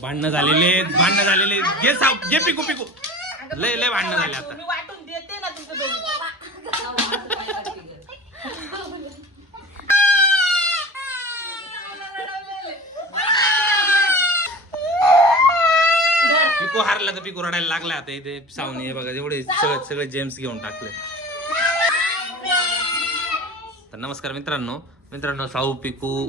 भांडणं झालेले भांडणं झालेले घे साव घे पिकू पिकू. लय लय भांडणं झाले आता. मी वाटून देते ना तुमचं दोघी. पिकू हारला तर पिकू रडायला लागला आता इथे सावनी हे बघा एवढे सगळे सगळे जेम्स घेऊन टाकले. तर नमस्कार मित्रांनो. मित्रांनो साऊ पिकू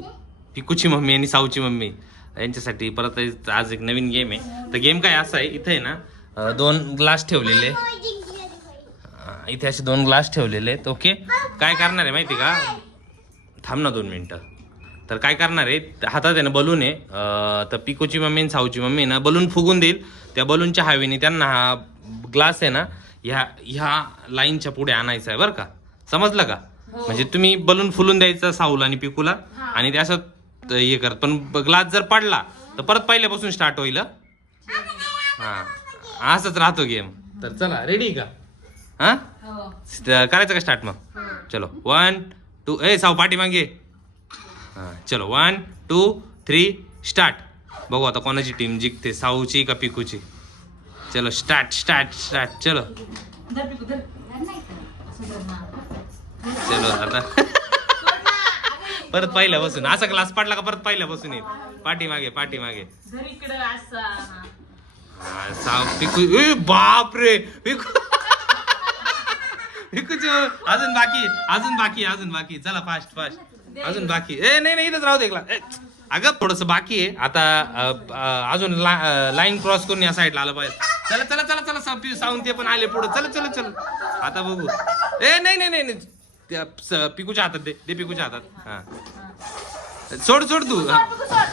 पिकूची मम्मी आणि साऊची मम्मी. यांच्यासाठी. परत आज एक नवीन गेम आहे. तर गेम काय असा आहे? इथे आहे ना दोन ग्लास ठेवलेले इथे असे दोन ग्लास ठेवलेले आहेत. ओके काय करणार आहे माहिती का? थांब ना दोन मिनिटं. तर काय करणार आहे? हातात आहे ना बलून आहे. तर पिकोची मम्मी आणि साऊची मम्मी आहे ना बलून फुगून देईल. त्या बलूनच्या हवेने त्यांना हा ग्लास आहे ना ह्या ह्या लाईनच्या पुढे आणायचा आहे बरं का? समजलं का? म्हणजे तुम्ही बलून फुलून द्यायचं साऊला आणि पिकूला आणि ते असं हे कर पण ग्लास जर पडला तर परत पहिल्यापासून स्टार्ट होईल हं? हा. असंच राहतो गेम तर चला रेडी का? हा? त- करायचं का स्टार्ट मग? चलो. वन टू ए साऊ पाठी मागे. हा चलो. वन टू थ्री स्टार्ट बघू आता कोणाची टीम जिंकते साऊची का पिकूची? चलो स्टार्ट स्टार्ट स्टार्ट चलो. चलो आता. परत पहिल्यापासून. असा क्लास पडला का परत पहिल्यापासून येईल? पाठी मागे पाठी मागे धर इकडं असा. हा. साव पिकू ए बाप रे पिकू पिकूची अजून बाकी अजून बाकी अजून बाकी. चला फास्ट फास्ट अजून बाकी. ए नाही नाही इथंच राहू दे एकला. ए, अगं थोडस बाकी आहे. आता अ, अ, अजून लाईन क्रॉस करून या साईडला आलं पाहिजे. चला चला चला चला साव- सावून ते पण आले पुढे. चला चला चला. आता बघू. ए नाही नाही नाही नाही. त्या स- पिकूच्या हातात दे दे पिकूच्या हातात. हा. सोड सोड तू. हा.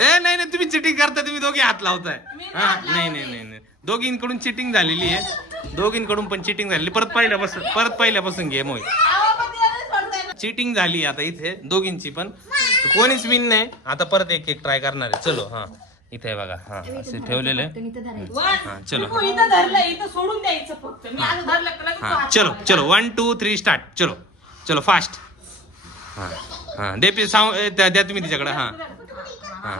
ए नाही नाही तुम्ही चिटिंग करता तुम्ही दोघे हात लावताय. मी हा नाही नाही नाही नाही. दोघींकडून चिटिंग झालेली आहे. दोघींकडून पण चिटिंग झालेली. परत पहिल्यापासून परत पहिल्यापासून गेम होईल येणार. चिटिंग झाली आता इथे दोघींची पण. तर कोणीच विन नाही. आता परत एक एक ट्राय करणार आहे. चलो हा. इथे आहे बघा हा असे ठेवलेले. हा, चलो. पिकू, इथं धरलं इथं सोडून द्यायचं फक्त. मी धरलं हा चलो. चलो. वन टू थ्री स्टार्ट चलो. चलो फास्ट हां हां. दे पी सांग द्या द्या तुम्ही तिच्याकडं हां. हां.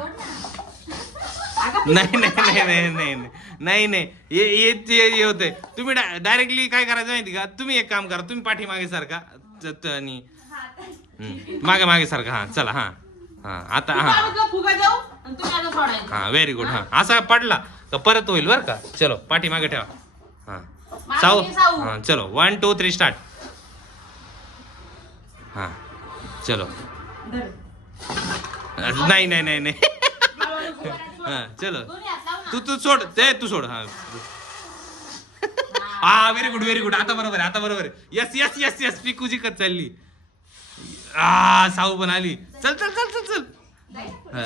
नाही नाही नाही नाही नाही नाही. नाही ये ये होते तुम्ही डायरेक्टली काय करायचं माहिती का? तुम्ही एक काम करा तुम्ही पाठीमागे सारखा आणि मागे मागे सारखा हां चला हां. हां आता हां. हां व्हेरी गुड हां. असा पडला तर परत होईल बरं का? चलो पाठीमागे ठेवा. हां. साऊ हां चलो वन टू थ्री स्टार्ट हा. चलो. नाही नाही नाही नाही. हा चलो. तू तू सोड. ते तू सोड. हा. हा. व्हेरी गुड व्हेरी गुड आता बरोबर आहे आता बरोबर आहे. Yes yes yes yes Piku जिकत चालली. आ साऊ पण आली. चल चल चल चल चल. हा.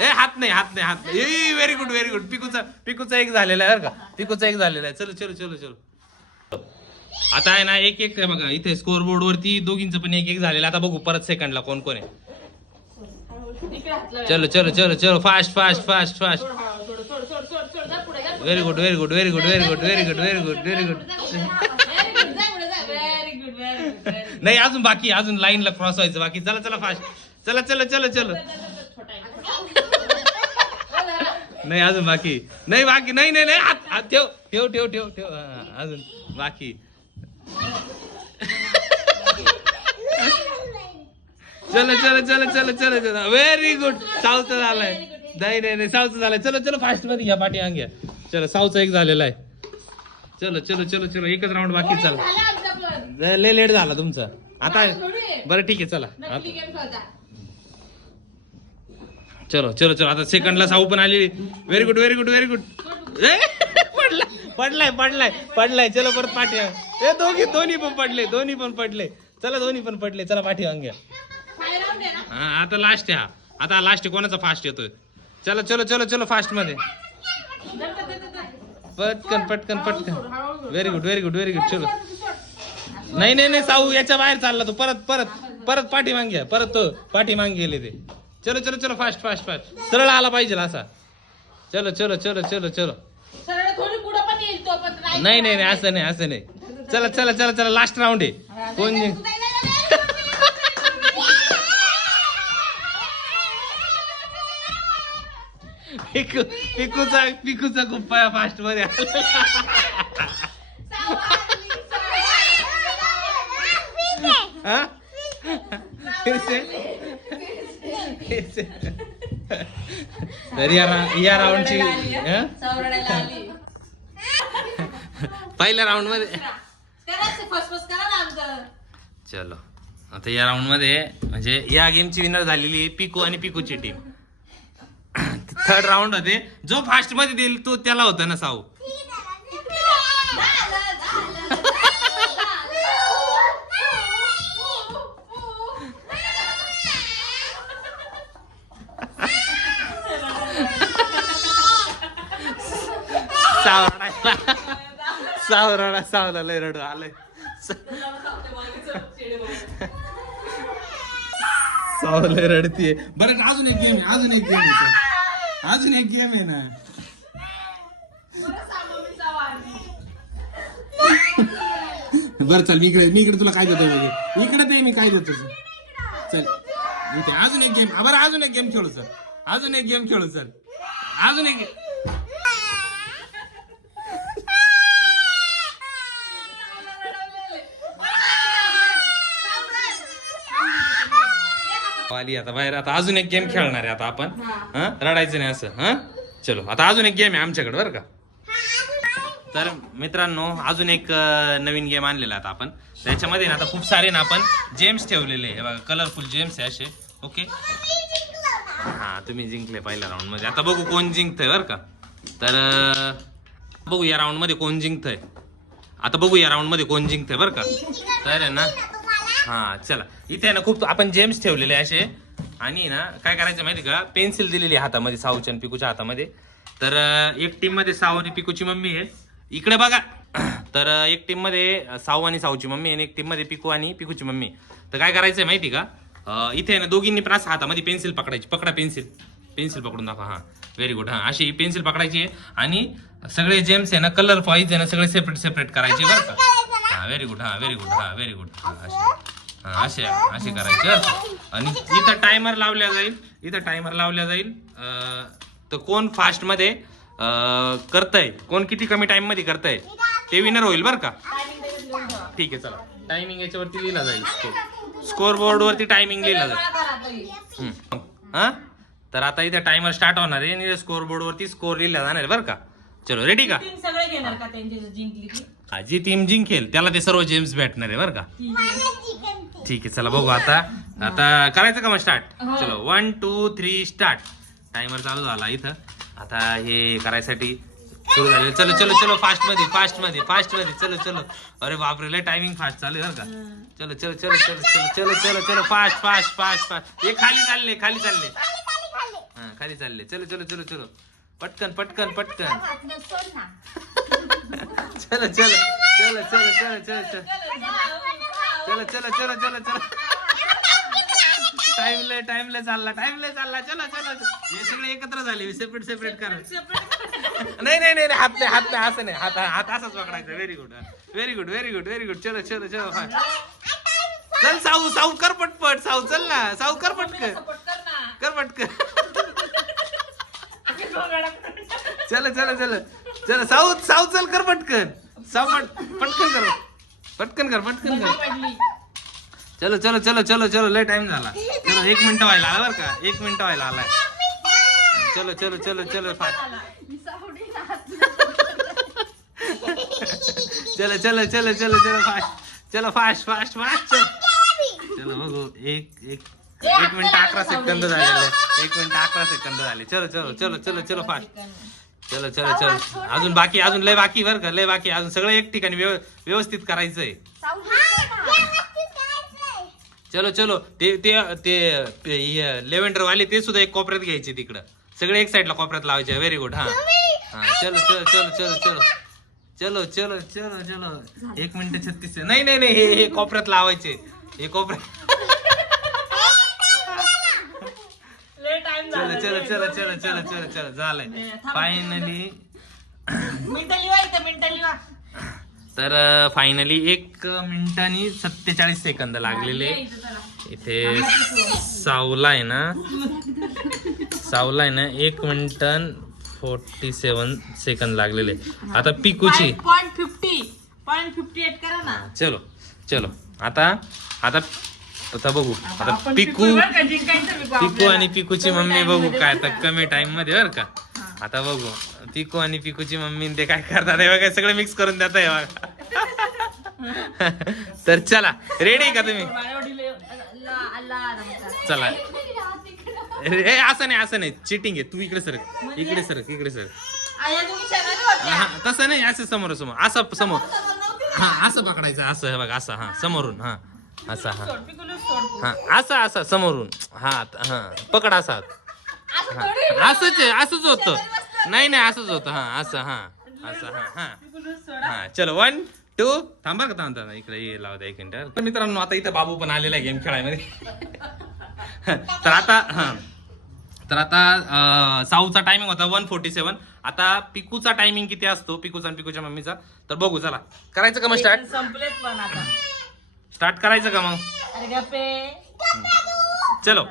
ए, हात नाही हात नाही हात नाही. व्हेरी गुड व्हेरी गुड पिकूचा पिकूचा एक झालेला आहे बरं का. पिकूचा एक झालेला आहे. चलो चलो चलो चलो. आता आहे ना एक एक आहे बघा इथे स्कोर बोर्ड वरती दोघींचं पण एक एक झालेलं. आता बघू परत सेकंडला कोण कोण आहे. चलो चलो चलो चलो. Fast fast fast fast. Very good very good very good very good very good very good very good. नाही अजून बाकी अजून लाईनला क्रॉस व्हायचं बाकी. चला चला फास्ट चला चला चलो चलो. नाही अजून बाकी. नाही बाकी. नाही नाही नाही. ठेव. ठेव ठेव ठेव. ठेव. अजून बाकी. चलो चलो चलो चलो चलो चलो. व्हेरी गुड साऊचा झालाय. नाही नाही नाही साऊचा झालाय. चलो चलो फास्टमध्ये घ्या पाठी अंग्या चलो साऊचा एक झालेला आहे. चलो चलो चलो चलो. एकच राऊंड बाकी चला. लय लेट झाला तुमचा. आता. बरं ठीक आहे चला. चलो चलो चलो. आता सेकंडला साऊ पण आली very good very good very good पडलाय पडलाय पडलाय. चला चलो परत पाठी हे दोघी दोन्ही पण पडले दोन्ही पण पडले. चला दोन्ही पण पडले. चला पाठी अंग्या हा आता लास्ट या हा. आता लास्ट कोणाचा फास्ट येतोय? चला चलो चलो चलो फास्टमध्ये. पटकन पटकन पटकन. Very good very good very good चलो. नाही नाही नाही साऊ याच्या बाहेर चालला तो. परत परत परत पाठी मागे परत तो पाठी मागे गेले ते. चलो चलो चलो फास्ट फास्ट फास्ट सरळ आला पाहिजे असा. चलो चलो चलो चलो चलो. नाही नाही नाही असं नाही असं नाही. चला चला चला चला लास्ट राऊंड आहे. कोण पिकू पिकूचा पिकूचा खूप फास्टमध्ये. तरी या राऊंडची पहिल्या राऊंडमध्ये. चलो. आता या राऊंडमध्ये म्हणजे या गेमची विनर झालेली पिकू आणि पिकूची टीम थर्ड राऊंड होते. जो फास्टमध्ये देईल तो त्याला होता ना साऊ. सावराडा सावराला सावला लय रडू आलंय. सावले रडतीये. बरं अजून एक गेम आहे अजून एक गेम आहे अजून एक गेम आहे ना. बरं चल मी इकडे मी इकडे तुला काय देतो बघ. इकडे ते मी काय देतो. चल इथे अजून एक गेम बरं अजून एक गेम खेळू सर अजून एक गेम खेळू सर अजून एक आली आता. बाहेर आता अजून एक गेम खेळणार आहे आता आपण. हा. रडायचं नाही असं. हा? चलो. आता अजून एक गेम आहे आमच्याकडे बरं का? तर मित्रांनो अजून एक अं, नवीन गेम आणलेला आहे आता आपण. त्याच्यामध्ये ना आता खूप सारे ना आपण जेम्स ठेवलेले आहे. हे बघा कलरफुल जेम्स आहे असे. ओके हा तुम्ही जिंकले पहिल्या राऊंडमध्ये. आता बघू कोण जिंकतंय बरं का? तर अं, बघू या राऊंडमध्ये कोण जिंकतंय. आता बघू या राऊंडमध्ये कोण जिंकतंय बरं का? तर आहे ना हा चला. इथे आहे ना खूप आपण जेम्स ठेवलेले असे. आणि ना काय करायचं माहिती का? पेन्सिल दिलेली आहे हातामध्ये साऊच्या आणि पिकूच्या हातामध्ये. तर एक टीममध्ये साऊ आणि पिकूची मम्मी आहे. इकडे बघा. तर एक टीममध्ये साऊ आणि साऊची मम्मी आहे आणि एक टीममध्ये पिकू आणि पिकूची मम्मी तर काय करायचंय माहिती का? इथे आहे ना दोघींनी पण असं हातामध्ये पेन्सिल पकडायची. पकडा पेन्सिल पेन्सिल पकडून दाखवा. हा व्हेरी गुड हा अशी पेन्सिल पकडायची आहे. आणि सगळे जेम्स आहे ना कलर वाईज आहे ना सगळे सेपरेट सेपरेट करायचे बरं का. हा व्हेरी गुड हा व्हेरी गुड हा व्हेरी गुड हा असे हा असे असे करायचे? आणि इथं टायमर लावल्या जाईल इथं टायमर लावल्या जाईल. अं, तर कोण फास्टमध्ये अं, करतंय कोण किती कमी टाइममध्ये करतंय ते विनर होईल बरं का? ठीक आहे चला. टायमिंग याच्यावरती लिहिला जाईल स्कोर स्कोर बोर्ड वरती टायमिंग लिहिला जाईल. हा. तर आता इथे टायमर स्टार्ट होणार आहे आणि स्कोर बोर्ड वरती स्कोर लिहिला जाणार आहे बरं का? चलो रेडी का? टीम सगळे घेणार का त्यांची जिंकली की? हा, जी टीम जिंकेल त्याला ते सर्व जेम्स भेटणार आहे बरं का ठीक आहे चला बघू आता आता करायचं का मग स्टार्ट हो. चलो one two three start timer चालू झाला इथं आता हे करायसाठी सुरू झाले चलो चलो चलो फास्टमध्ये फास्टमध्ये फास्टमध्ये चलो चलो अरे बापरे लय टायमिंग फास्ट चालू आहे बरं का चलो चलो चलो चलो चलो चलो चलो चलो फास्ट फास्ट फास्ट फास्ट हे खाली चालले खाली चालले हा खाली चालले चलो चलो चलो चलो पटकन पटकन पटकन चलो चलो चलो चलो चलो चलो चलो चलो चलो चलो चलो चलो टाइम लय टाइम लय चालला टाइम लय चालला चलो चलो चलो. हे सगळे एकत्र झाले सेपरेट सेपरेट करा नाही नाही नाही हात नाही हात नाही असं नाही हात हात असाच पकडायचा very good very good very good very good चलो चलो चलो. चल साऊ साऊ कर पटपट साऊ चल ना साऊ कर पटकन सपोर्ट कर ना कर पटकन चलो चलो चलो चला साऊथ साऊथ चल कर पटकन साऊ पट पटकन कर पटकन कर पटकन कर चलो चलो चलो चलो चलो लय टाइम झाला चलो एक मिनिट व्हायला आला बरं का एक मिनिट व्हायला आलाय चलो चलो चलो चलो फास्ट चलो चलो चलो चलो चलो फास्ट चलो फास्ट फास्ट फास्ट चल चलो बघू एक एक एक मिनिट अकरा सेकंद झालेले एक मिनिट अकरा सेकंद झाले चलो चलो चलो चलो चलो फास्ट चलो चलो चलो. अजून बाकी अजून लय बाकी बरं का लय बाकी. अजून सगळं एक ठिकाणी व्यव- व्यवस्थित करायचंय. चलो चलो. ते ते ते लेव्हेंडर वाले ते सुद्धा एक कोपऱ्यात घ्यायचे तिकडं. सगळे एक साईडला कोपऱ्यात लावायचे. व्हेरी गुड हा. हा चलो चलो चलो चलो चलो. चलो चलो चलो चलो. एक मिनिट छत्तीस नाही नाही नाही हे हे कोपऱ्यात लावायचे. हे कोपऱ्यात लय टाइम चलो चलो चलो चलो चलो चलो चलो झालंय. फायनली मिनिटं लिवा इथं मिनिटं लिवा. तर फायनली एक मिनिटानी सत्तेचाळीस सेकंद लागलेले. इथं सावला आहे ना? सावला आहे ना? एक मिनिट फोर्टी सेवन सेकंद लागलेले. आता पिकूची. Point fifty. Point fifty eight करा ना. चलो चलो. आता आता आता बघू. आता पिकू पिकू. आणि पिकूची मम्मी बघू काय आता? कमी टाइममध्ये बर का? आता बघू. पिकू आणि पिकूची मम्मी ते काय करतात हे बघा सगळं मिक्स करून देत आहे बघा. तर चला रेडी आहे का तुम्ही. चला. ए असं नाही असं नाही. चिटिंग आहे. तू इकडे सर इकडे सर इकडे सर. हा तसं नाही असं समोर समोर. असं समोर. हा असं पकडायचं असं हे बघा असं हा समोरून हा. असं हा. हा असं असं समोरून. हा हा पकड असा. हा. असंच आहे असंच होतं. नाही नाही असंच होतं. हा असं हा असं हा हा. हा चलो वन टू थांबा का थांबता? ना इकडे ये लावता एक मिनिट. तर मित्रांनो आता इथं बाबू पण आलेला आहे गेम खेळायमध्ये. तर आता हा. तर आता साऊचा टायमिंग होता वन फोर्टी सेवन आता पिकूचा टायमिंग किती असतो? पिकूचा आणि पिकूच्या मम्मीचा? तर बघू चला. करायचं का मग स्टार्ट संपलेत पण आता. स्टार्ट करायचं का मग? चलो.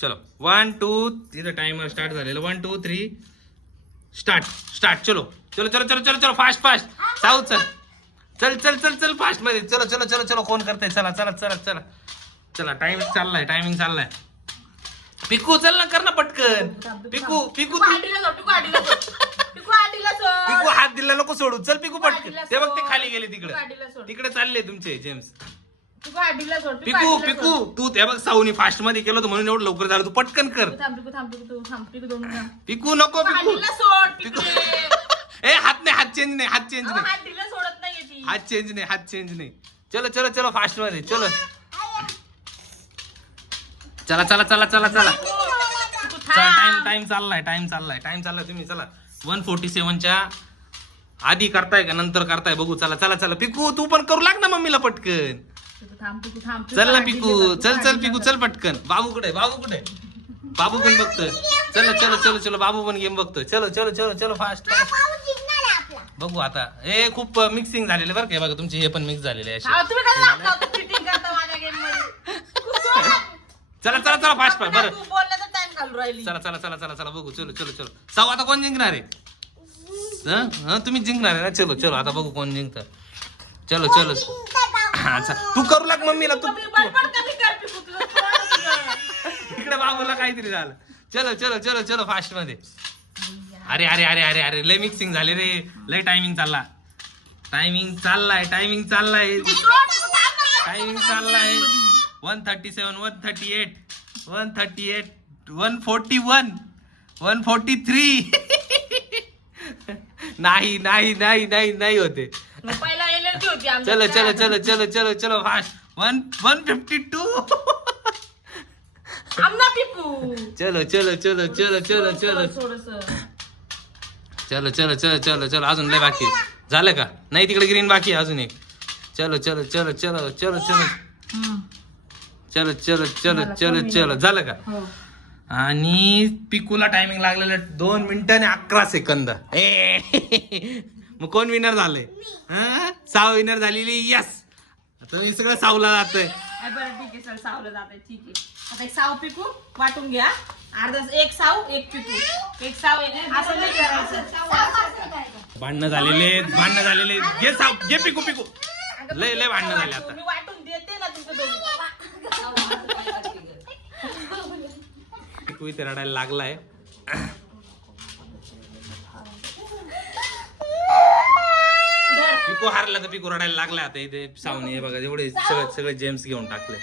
चलो. वन टू तिथं टाइमर स्टार्ट झालेलं. One two three start start चलो चलो चलो चलो चलो चलो फास्ट फास्ट साऊ चल. चल चल चल चल फास्टमध्ये. चलो चलो चलो चलो कोण करते चला चला चला चला. चला टाइम चाललाय टायमिंग चाललाय. पिकू चल ना कर ना पटकन. पिकू पिकू पिकू तू हात दिला नको सोडू. चल पिकू पटकन. ते बघ ते. खाली गेले तिकडे. तिकडे चालले तुमचे जेम्स पिकू पिकू. तू ते बघ साऊनी फास्टमध्ये केलं होतं म्हणून एवढं लवकर झालं. तू पटकन कर. पिकू थांब, पिकू थांब, पिकू तू थांब, पिकू दोन थांब. पिकू नको पिकू. पिकू. सोड. ए हात नाही हात चेंज नाही हात चेंज अहो, नाही. हात दिला सोडत नाहीये ती. हात चेंज नाही हात चेंज नाही. चलो चलो चलो फास्टमध्ये. चलो. चला चला चला चला चला. पिकू चला टाइम थांब. टाइम चाललाय टाइम चाललाय टाइम चाललाय तुम्ही चला. वन फोर्टी सेवनच्या आधी करताय का? नंतर करताय? बघू चला चला चला. पिकू तू पण करू लाग ना मम्मीला पटकन. थांब, पिकू थांब. चल ना पिकू चल चल पिकू. चल पटकन. बाबू कुठे बाबू कुठे? बाबू पण बघतोय. चलो चलो चलो चलो बाबू पण गेम बघतोय. चलो चलो चलो चलो फास्ट फास्ट बघू आता. हे खूप मिक्सिंग झालेले बरं का. हे बघा तुमचे हे पण मिक्स झालेले आहे असे. चला चला चला फास्ट फास्ट बरं. चला चला चला चला चला बघू. चलो चलो चलो. साऊ आता कोण जिंकणार आहे? हं? हं, तुम्ही जिंकणार आहे ना? चलो चलो आता बघू कोण जिंकत. चलो चलो. हा तू करू लाग मम्मीला तू तू-. इकडे बाबूला काहीतरी झालं. चलो चलो चलो चलो फास्टमध्ये अरे अरे अरे अरे अरे लय मिक्सिंग झाले रे. लय टायमिंग चालला. टायमिंग चाललाय टायमिंग चाललाय. टायमिंग चाललाय one thirty seven one thirty eight one thirty eight one forty one one forty three नाही नाही नाही नाही नाही होते. पहिला होती आमच्या चलो चलो चलो चलो चलो चलो fast one one fifty two चलो चलो चलो चलो चलो चलो थोडस चलो चलो चलो चलो चलो अजून लय बाकी आहे. झालं का नाही तिकडे ग्रीन बाकी आहे अजून एक चलो चलो चलो चलो चलो चलो चलो चलो चलो चलो चलो झालं का हो आणि पिकूला टायमिंग लागलेलं दोन मिनिटं आणि अकरा सेकंद ए मग कोण विनर झाले साव विनर झालेली यस आता मी सगळं सावला जातोय. बरं ठीक आहे चल सावलं जात आहे ठीक आहे. आता एक साव पिकू वाटून घ्या. अर्धा एक साव एक पिकू. एक साव एक असं नाही करायचं. भांडणं झालेले भांडणं झालेले घे साव घे पिकू पिकू. लय लय भांडणं झाले आता. मी वाटून देते ना तुमचं दोघी. पिकू इथे रडायला लागलाय. पिको हारला तर पिको रडायला लागला आता इथे सावनी हे बघा एवढे सगळे सगळे जेम्स घेऊन टाकले.